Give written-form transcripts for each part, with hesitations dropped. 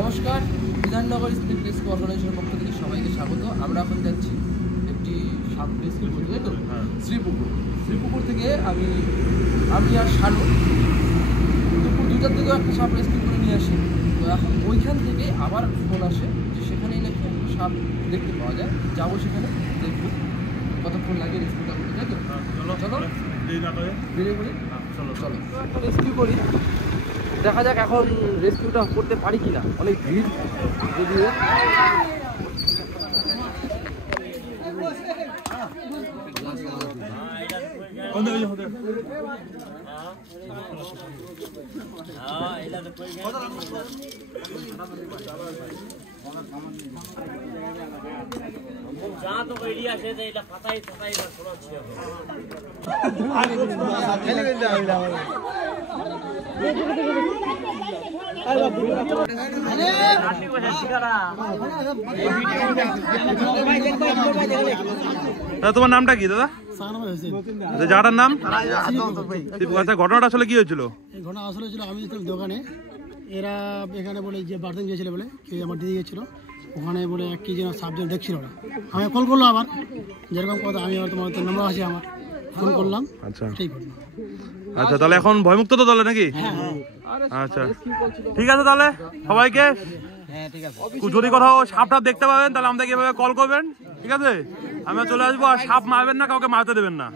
নমস্কার, Bidhannagar snake rescue অর্গানাইজেশনের পক্ষ থেকে সবাইকে স্বাগত। আমরা এখন যাচ্ছি একটি সাপ রেস্কিউ করতে, তাই তো? শ্রীপুকুর থেকে আমি আর শানু দুপুর 2টার থেকেও একটা সাপ রেস্কিউ করে নিয়ে আসি। তো এখন ওইখান থেকে আবার ফোন আসে যে সেখানেই নাকি সাপ দেখতে পাওয়া যায়। যাবো সেখানে, দেখবো কতক্ষণ লাগে রেস্কিউটা করতে, তাই তো? চলো বেরিয়ে পড়ি, চলো একটা রেস্কিউ করি। দেখা যাক এখন রেস্কিউটা করতে পারি কিনা। অনেক ভিড় যদিও। जहाँ तो एरिया से पता ही তোমার নামটা কি দাদা? জায়গাটার নাম? ঘটনাটা আসলে কি হয়েছিল? এই ঘটনা আসলে ছিল, আমি ছিলাম দোকানে, এরা এখানে বলে যে বার্থিং গিয়েছিল বলে কি আমার দিদি গেছিলো ওখানে, বলে কি যেন সাবজেক্ট দেখছিল না। আমি কল করলো আবার, যেরকম কথা আমি আবার তোমার নম্বর আছে আমার, ফোন করলাম। আচ্ছা ঠিক আচ্ছা, তাহলে এখন ভয়মুক্ত তো তাহলে নাকি? আচ্ছা ঠিক আছে, তাহলে সবাইকে যদি কোথাও সাপ টাপ দেখতে পাবেন তাহলে আমাদেরকে এভাবে কল করবেন, ঠিক আছে? আমরা চলে আসবো। আর সাপ মারবেন না, কাউকে মারতে দেবেন না।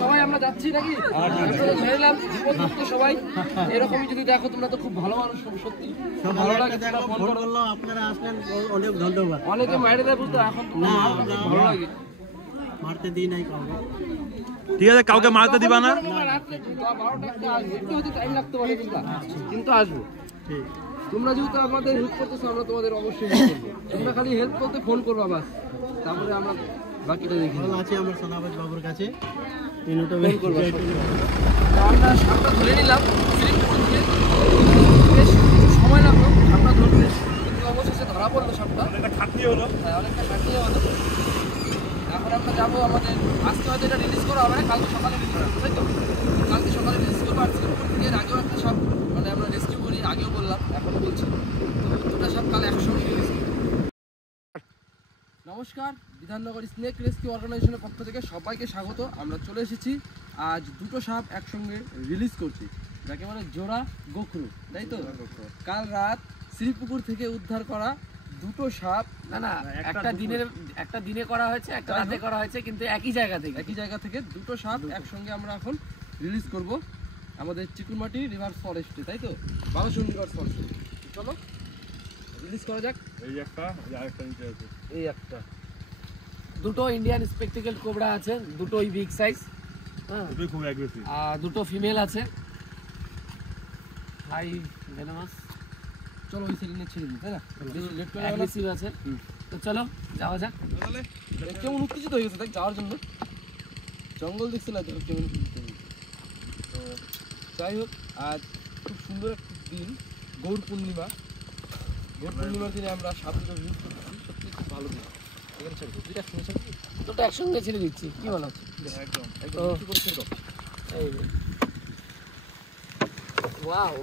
সবাই আমরা যাচ্ছি নাকি? সবাই এরকমই যদি দেখো তোমরা তো খুব ভালো মানুষ, সত্যি ভালো লাগে। আপনারা আসলেন, অনেক ধন্যবাদ। অনেকে মাইরে দেয় বুঝতে, এখন না ভালো লাগে। মারতে দিই নাই কাউকে, ঠিক আছে? কাউকে মারতে দিবা না। টাইম লাগতে পারে কিন্তু আসবো। তোমরা যেহেতু আমাদের হেল্প করতেছো, আমরা তোমাদের অবশ্যই হেল্প করবো। তোমরা খালি হেল্প করতে ফোন করবা বাস, তারপরে আমরা বাকিটা দেখি। আছে আমার সোনাবাজ বাবুর কাছে, আমরা সাপটা ধরে নিলাম শ্রীপুর থেকে। বেশ সময় লাগলো সাপটা ধরতে, কিন্তু অবশেষে ধরা পড়লো সাপটা। হ্যাঁ, অনেকটা খাটনি হলো। এখন আমরা যাবো আমাদের, আজকে হয়তো এটা রিলিজ করা হবে না, কালকে সকালে রিলিজ করবো, তাই তো? কালকে সকালে রিলিজ করবো। আর শ্রীপুর থেকে এর আগেও একটা সাপ মানে আমরা রেস্কিউ করি, আগেও বললাম, এখনও বলছি। তো দুটো সাপ কাল একসঙ্গে রিলিজ করবো। নমস্কার, বিধাননগর স্নেক রেস্কিউ অর্গানাইজেশনের পক্ষ থেকে সবাইকে স্বাগত। আমরা চলে এসেছি, আজ দুটো সাপ একসঙ্গে রিলিজ করছি, যাকে বলে জোড়া গোখরু, তাই তো? কাল রাত শ্রীপুকুর থেকে উদ্ধার করা দুটো সাপ। না, একটা দিনে করা হয়েছে, একটা রাতে করা হয়েছে, কিন্তু একই জায়গা থেকে দুটো সাপ একসঙ্গে আমরা এখন রিলিজ করব আমাদের চিকুনমাটি রিভার ফরেস্টে, তাই তো? বালুচুন রিভার ফরেস্টে। চলো রিলিজ করা যাক। এই একটা দুটো ইন্ডিয়ান স্পেকটেকল কোবরা আছে, দুটোই বিগ সাইজ, আর দুটো ফিমেল আছে, হাই ভেনামাস। চলো ওই সাইডে ছেড়ে দিই, তাই না? অ্যাগ্রেসিভ আছে। তো চলো যাওয়া যাক। কেমন উত্তেজিত হয়ে গেছে দেখ যাওয়ার জন্য, জঙ্গল দেখছিল তো কেমন উত্তেজিত হয়ে গেছে। তো যাই হোক, আজ খুব সুন্দর একটা দিন, গৌর পূর্ণিমার দিনে আমরা সাপটা ইউজ করতেছি, সত্যি খুব ভালো দিন। এখানে ছেড়ে দিই, দুটো একসঙ্গে ছেড়ে দিচ্ছি, কি বলা হচ্ছে? একদম ওয়াও,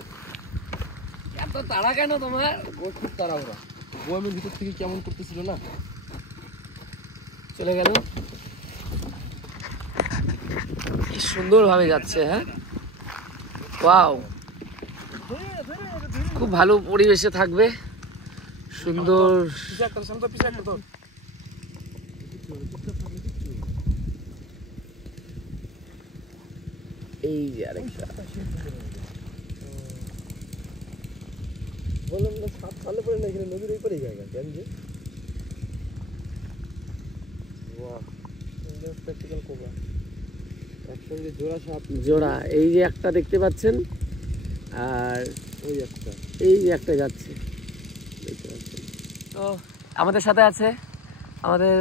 এত তাড়া কেন তোমার? খুব তাড়া ওরা, গোয়ামের ভিতর থেকে কেমন করতেছিল না, চলে গেল। কি সুন্দর ভাবে যাচ্ছে। হ্যাঁ, ওয়াও, খুব ভালো পরিবেশে থাকবে, সুন্দর। এই যে আরেকটা বললাম না, সাপ খালে পড়ে না, এখানে নদীর ওই পরেই জায়গা, জানি যে একসঙ্গে জোড়া সাপ, জোড়া। এই যে একটা দেখতে পাচ্ছেন, আর ওই একটা, এই যে একটা যাচ্ছে দেখতে পাচ্ছেন। তো আমাদের সাথে আছে আমাদের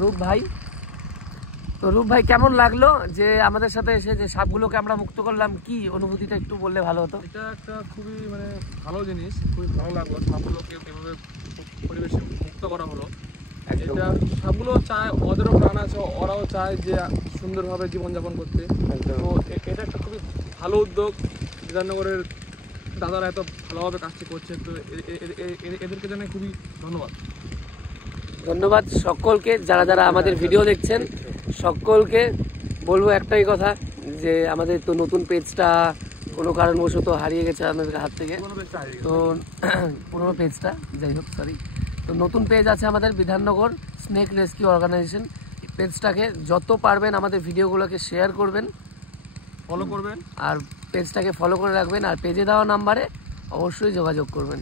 রূপ ভাই। তো রূপ ভাই, কেমন লাগলো যে আমাদের সাথে এসে যে সাপগুলোকে আমরা মুক্ত করলাম? কি অনুভূতিটা একটু বললে ভালো হতো। এটা একটা খুবই ভালো জিনিস, খুবই ভালো লাগলো। সাপগুলোকে এভাবে পরিবেশে মুক্ত করা হলো। এটা সাপগুলো চায়, ওদেরও প্রাণ আছে, ওরাও চায় যে সুন্দরভাবে জীবনযাপন করতে। তো এটা একটা খুবই ভালো উদ্যোগ বিধাননগরের দাদারা এত ভালোভাবে কাজটি করছে, তো এদেরকে জানাই খুবই ধন্যবাদ। ধন্যবাদ সকলকে, যারা যারা আমাদের ভিডিও দেখছেন সকলকে বলবো একটাই কথা, যে আমাদের তো নতুন পেজটা কোনো কারণবশত হারিয়ে গেছে আমাদের হাত থেকে, তো পুরোনো পেজটা যাই হোক সরি, তো নতুন পেজ আছে আমাদের বিধাননগর স্নেক রেস্কিউ অর্গানাইজেশন। পেজটাকে যত পারবেন আমাদের ভিডিওগুলোকে শেয়ার করবেন, ফলো করবেন, আর পেজটাকে ফলো করে রাখবেন, আর পেজে দেওয়া নাম্বারে অবশ্যই যোগাযোগ করবেন।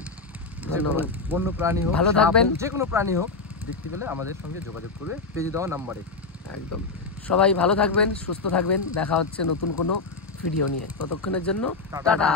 ধন্যবাদ। বন্য প্রাণী হোক, ভালো সাপ থাকবেন। হোক, যে কোনো প্রাণী হোক, দেখতে পেলে আমাদের সঙ্গে যোগাযোগ করবে পেজে দেওয়া নাম্বারে। একদম, সবাই ভালো থাকবেন, সুস্থ থাকবেন, দেখা হচ্ছে নতুন কোনো ভিডিও নিয়ে, ততক্ষণের জন্য টাটা।